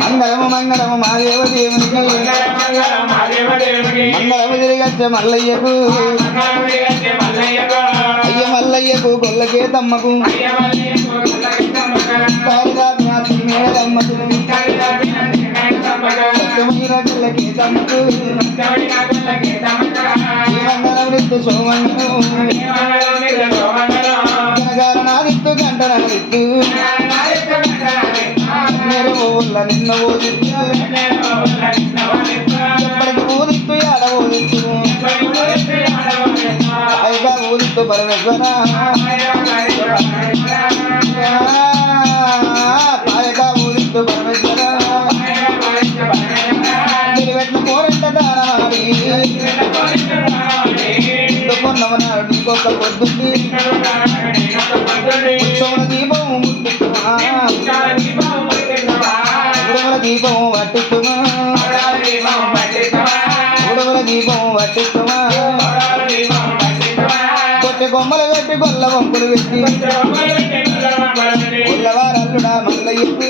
మంగళము మంగళము మాదేవ దేవదేవునికి మంగళము తిరిగచ్చ మల్లయ్యకు. అయ్య మల్లయ్యకు గొల్లకే తమ్మకు మేడమ్మ మేడదమ్మకు సత్యమైన పిల్లకే తమ్మకు మంగళం నిత్తు సోమంగళం జనగారణాదిత్తు గంటనాదిత్తు నేను ఊళ్ళ నిన్న ఊదిత్తు. ఎప్పటికి ఊదిత్తు ఆడ ఊదిత్తు? అయిగా ఊదిత్తు పరమేశ్వర. పాయగా ఊదిత్తు పరమేశ్వర. నిలబెట్టిన కోరంట దానవాడి కొన్నవనాడు నీకొక పొద్దుంది ఉత్సవన దీపం ముట్టుకుమా ఉడవల దీపం పట్టుకుమా ఉడవల దీపం పట్టుకుమా కొట్టె కొమ్మలు పెట్టి గొల్ల వంపులు పెట్టి. ఉల్లవారల్లుడా మల్లయ్యకు విమంగళం